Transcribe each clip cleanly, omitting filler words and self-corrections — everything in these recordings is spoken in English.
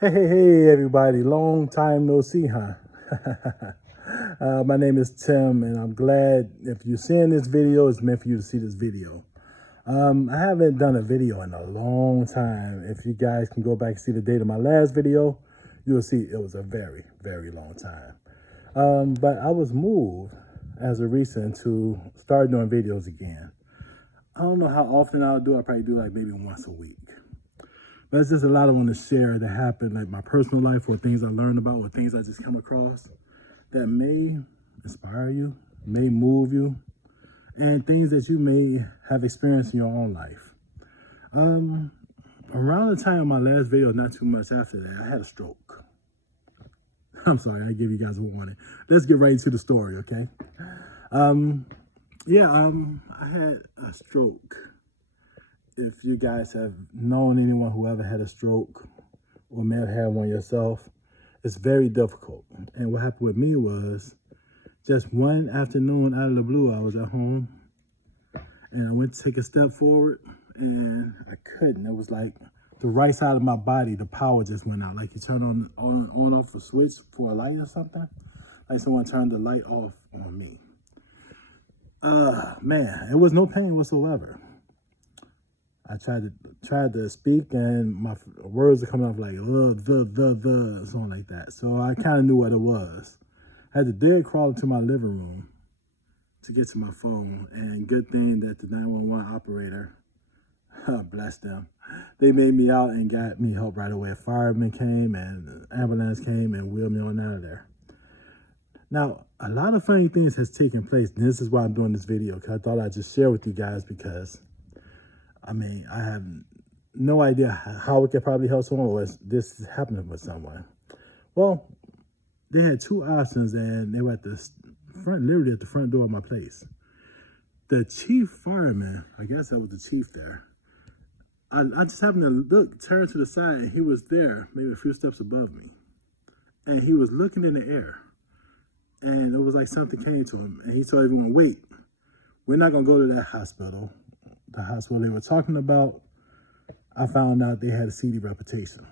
Hey, everybody. Long time no see, huh? My name is Tim, and I'm glad if you're seeing this video, it's meant for you to see this video. I haven't done a video in a long time. If you guys can go back and see the date of my last video, you'll see it was a very, very long time. But I was moved as of recent to start doing videos again. I don't know how often I'll do it. I'll probably do like maybe once a week. But it's just a lot I want to share that happened, like my personal life or things I learned about or things I just come across that may inspire you, may move you, and things that you may have experienced in your own life. Around the time of my last video, not too much after that, I had a stroke. I'm sorry, I give you guys a warning. Let's get right into the story, okay? I had a stroke. If you guys have known anyone who ever had a stroke or may have had one yourself, it's very difficult. And what happened with me was just one afternoon out of the blue, I was at home and I went to take a step forward and I couldn't. It was like the right side of my body, the power just went out. Like you turn on off a switch for a light or something. Like someone turned the light off on me. Man, it was no pain whatsoever. I tried to speak and my words are coming off like something like that. So I kind of knew what it was. I had to dead crawl into my living room to get to my phone, and good thing that the 911 operator, bless them, they made me out and got me help right away. A fireman came and the ambulance came and wheeled me on out of there. Now, a lot of funny things has taken place, and this is why I'm doing this video, because I thought I'd just share with you guys because I have no idea how it could probably help someone or this is happening with someone. Well, they had two options and they were at the front, literally at the front door of my place. The chief fireman, I guess that was the chief there. I just happened to turn to the side and he was there, maybe a few steps above me. And he was looking in the air. And it was like something came to him. And he told everyone, wait, we're not going to go to that hospital. The hospital they were talking about, I found out they had a seedy reputation.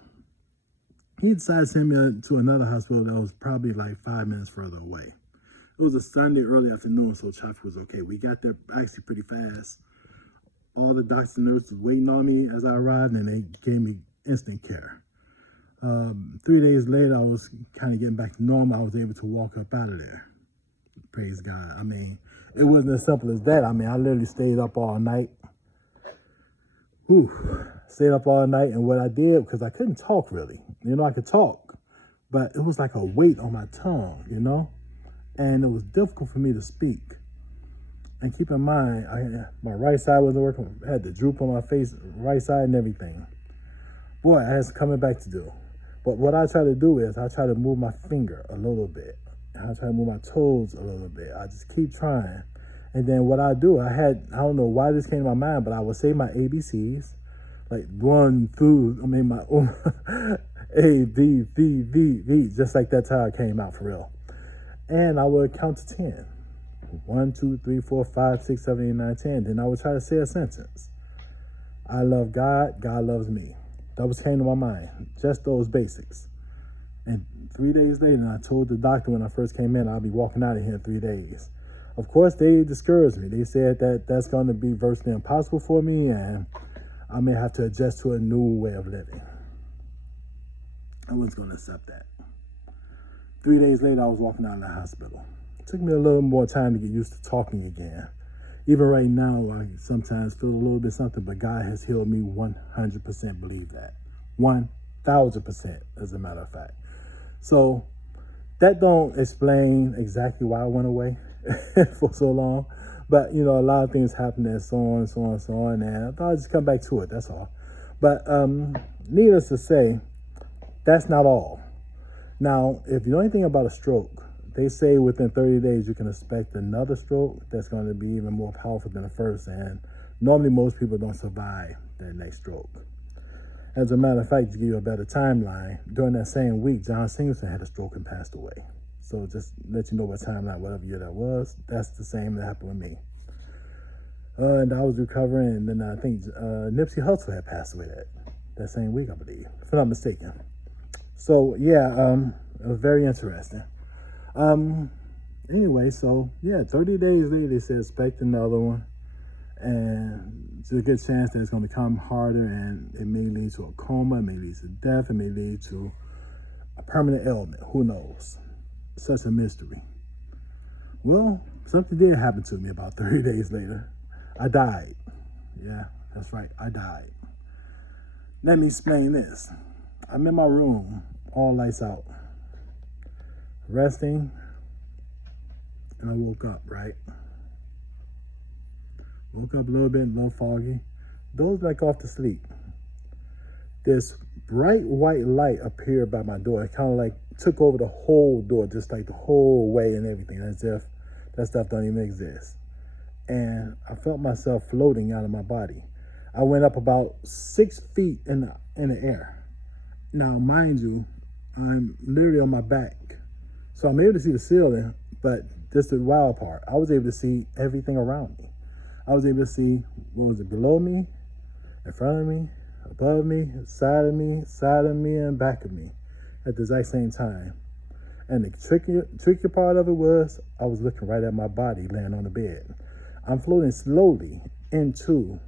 He decided to send me to another hospital that was probably like 5 minutes further away. It was a Sunday early afternoon, so traffic was okay. We got there actually pretty fast. All the doctors and nurses waiting on me as I arrived, and they gave me instant care. 3 days later, I was kind of getting back to normal. I was able to walk up out of there. Praise God. It wasn't as simple as that. I literally stayed up all night. Stayed up all night, and what I did, because I couldn't talk really. I could talk, but it was like a weight on my tongue, and it was difficult for me to speak. And keep in mind, my right side wasn't working. I had the droop on my face, right side and everything. Boy, I had some coming back to do. But what I try to do is I try to move my finger a little bit. And I try to move my toes a little bit. I just keep trying. And then what I do, I don't know why this came to my mind, but I would say my ABCs, like 1, 2, my A, B, B, B, B, just like that's how it came out for real. And I would count to 10. 1, 2, 3, 4, 5, 6, 7, 8, 9, 10. Then I would try to say a sentence. I love God, God loves me. That was came to my mind, just those basics. And 3 days later, I told the doctor when I first came in, I'll be walking out of here in 3 days. Of course, they discouraged me. They said that that's going to be virtually impossible for me, and I may have to adjust to a new way of living. I wasn't going to accept that. 3 days later, I was walking out of the hospital. It took me a little more time to get used to talking again. Even right now, I sometimes feel a little bit something, but God has healed me 100%, believe that. 1,000%, as a matter of fact. So that don't explain exactly why I went away for so long. But, a lot of things happened and so on and so on and so on. And I thought I'd just come back to it, that's all. But needless to say, that's not all. Now, if you know anything about a stroke, they say within 30 days you can expect another stroke that's going to be even more powerful than the first. And normally most people don't survive that next stroke. As a matter of fact, to give you a better timeline, during that same week, John Singleton had a stroke and passed away. So just let you know what timeline, whatever year that was, that's the same that happened with me. And I was recovering, and then I think Nipsey Hussle had passed away that same week, I believe, if I'm not mistaken. So yeah, it was very interesting. Um, anyway, so yeah, 30 days later they said expect another one, and there's a good chance that it's going to come harder, and it may lead to a coma, it may lead to death, it may lead to a permanent ailment. Who knows? Such a mystery. Well, something did happen to me about 30 days later. I died. Yeah, that's right. I died. Let me explain this. I'm in my room, all lights out, resting, and I woke up, right? Woke up a little bit, a little foggy. Dozed back off to sleep. This bright white light appeared by my door. It kind of like took over the whole door, just like the whole way and everything, as if that stuff don't even exist. And I felt myself floating out of my body. I went up about 6 feet in the air. Now, mind you, I'm literally on my back. So I'm able to see the ceiling, but this is the wild part. I was able to see everything around me. I was able to see what was it below me, in front of me, above me, side of me, and back of me at the exact same time. And the tricky part of it was I was looking right at my body laying on the bed. I'm floating slowly into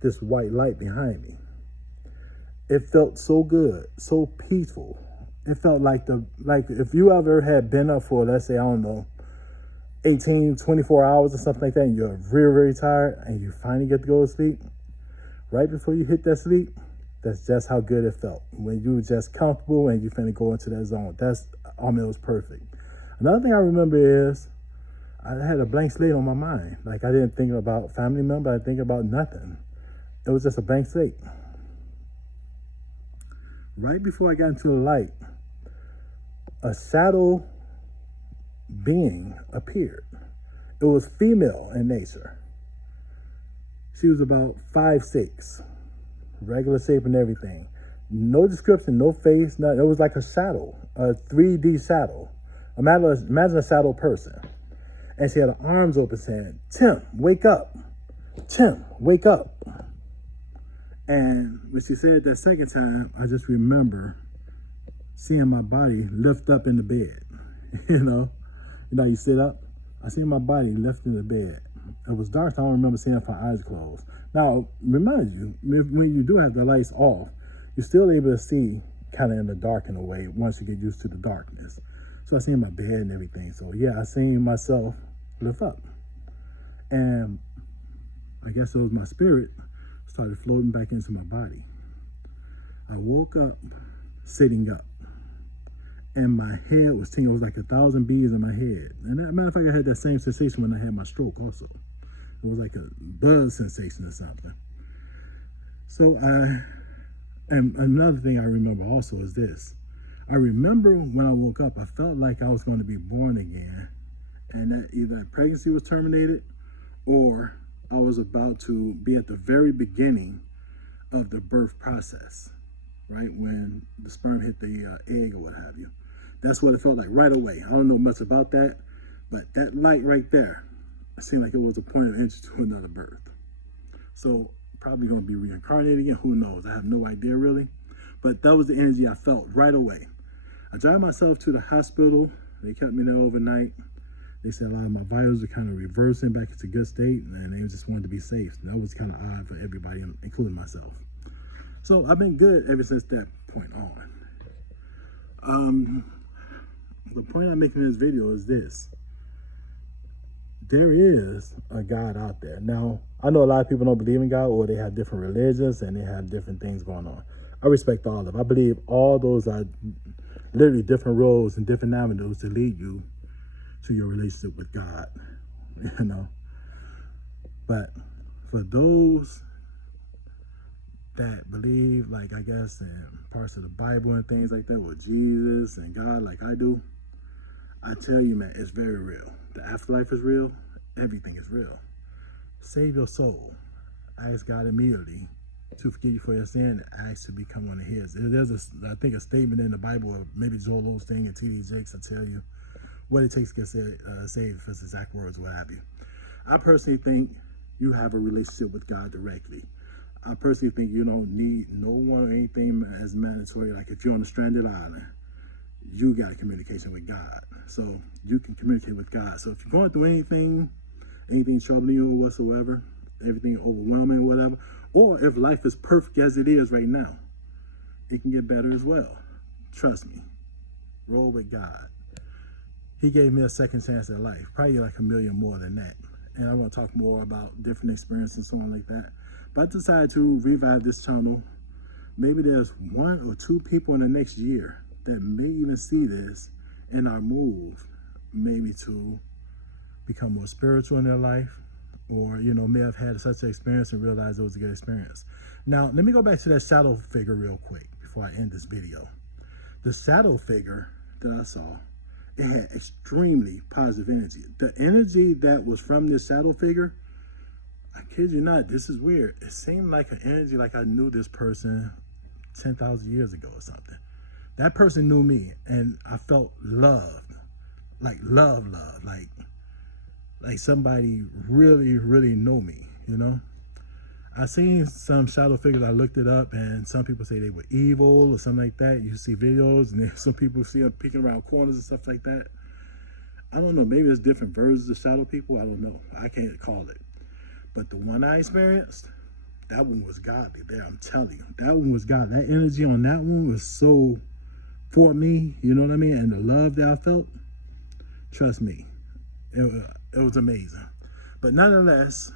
this white light behind me. It felt so good, so peaceful. It felt like if you ever had been up for, let's say, I don't know, 18, 24 hours or something like that, and you're very, very tired, and you finally get to go to sleep, right before you hit that sleep, that's just how good it felt. When you were just comfortable and you finally go into that zone. It was perfect. Another thing I remember is I had a blank slate on my mind. Like, I didn't think about family member, I didn't think about nothing. It was just a blank slate. Right before I got into the light, a shadow being appeared. It was female in nature. She was about 5'6", regular shape and everything. No description, no face, nothing. It was like a shadow, a 3D shadow. Imagine a shadow person. And she had her arms open saying, "Tim, wake up. Tim, wake up." And when she said it that second time, I just remember seeing my body lift up in the bed. you know, you sit up. I seen my body lift in the bed. It was dark, so I don't remember seeing if my eyes closed. Now, remind you, when you do have the lights off, you're still able to see kind of in the dark in a way once you get used to the darkness. So I seen my bed and everything. So yeah, I seen myself lift up. And I guess it was my spirit started floating back into my body. I woke up sitting up. And my head was tingling. It was like 1,000 bees in my head. And as a matter of fact, I had that same sensation when I had my stroke also. It was like a buzz sensation or something. So and another thing I remember also is this. I remember when I woke up, I felt like I was going to be born again. And that either pregnancy was terminated or I was about to be at the very beginning of the birth process, right? When the sperm hit the egg or what have you. That's what it felt like right away. I don't know much about that, but that light right there, it seemed like it was a point of entry to another birth. So probably going to be reincarnated again. Who knows? I have no idea really. But that was the energy I felt right away. I drive myself to the hospital. They kept me there overnight. They said a lot of my vitals are kind of reversing back into good state, and they just wanted to be safe. And that was kind of odd for everybody, including myself. So I've been good ever since that point on. The point I'm making in this video is this. There is a God out there. Now, I know a lot of people don't believe in God, or they have different religions and they have different things going on. I respect all of them. I believe all those are literally different roads and different avenues to lead you to your relationship with God, But for those that believe, like, I guess, in parts of the Bible and things like that with Jesus and God like I do, I tell you, man, it's very real. The afterlife is real. Everything is real. Save your soul. Ask God immediately to forgive you for your sin and ask to become one of his. There's, I think, a statement in the Bible, or maybe Joel Osteen and T.D. Jakes will tell you what it takes to get saved, if it's exact words, what have you. I personally think you have a relationship with God directly. I personally think you don't need no one or anything as mandatory. Like if you're on a stranded island, you got a communication with God. So you can communicate with God. So if you're going through anything troubling you or whatsoever, everything overwhelming or whatever, or if life is perfect as it is right now, it can get better as well. Trust me. Roll with God. He gave me a second chance at life, probably like a million more than that. And I want to talk more about different experiences and so on like that. But I decided to revive this channel. Maybe there's 1 or 2 people in the next year that may even see this and are moved maybe to become more spiritual in their life, or may have had such an experience and realize it was a good experience. Now, let me go back to that shadow figure real quick before I end this video. The shadow figure that I saw, it had extremely positive energy. The energy that was from this shadow figure, I kid you not, this is weird. It seemed like an energy like I knew this person 10,000 years ago or something. That person knew me, and I felt loved, like love, like somebody really, really know me, I seen some shadow figures, I looked it up, and some people say they were evil or something like that. You see videos, and then some people see them peeking around corners and stuff like that. I don't know, maybe there's different versions of shadow people, I don't know. I can't call it. But the one I experienced, that one was godly there, I'm telling you. That one was God. That energy on that one was so for me, you know what I mean? And the love that I felt, trust me, it was amazing. But nonetheless,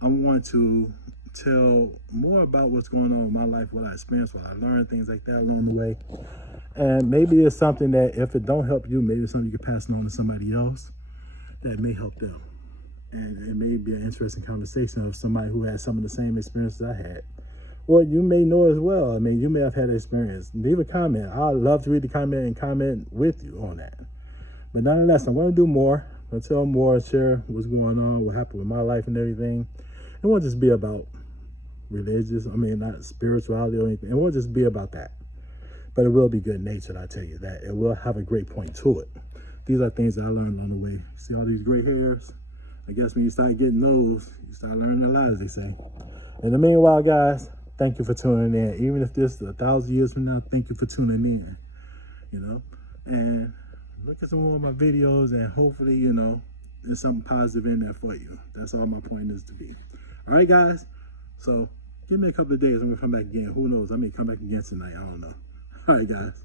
I want to tell more about what's going on in my life, what I experienced, what I learned, things like that along the way. And maybe it's something that if it don't help you, maybe it's something you can pass it on to somebody else that may help them. And it may be an interesting conversation of somebody who has some of the same experiences I had. Well, you may know as well. I mean, you may have had an experience. Leave a comment. I'd love to read the comment and comment with you on that. But nonetheless, I'm going to do more. I'm going to tell more and share what's going on, what happened with my life and everything. It won't just be about not spirituality or anything. It won't just be about that. But it will be good natured, I tell you that. It will have a great point to it. These are things that I learned on the way. See all these gray hairs? I guess when you start getting those, you start learning a lot, as they say. In the meanwhile, guys, thank you for tuning in. Even if this is 1,000 years from now, thank you for tuning in, And look at some more of my videos, and hopefully, there's something positive in there for you. That's all my point is to be. All right, guys? So give me a couple of days. I'm going to come back again. Who knows? I may come back again tonight. I don't know. All right, guys.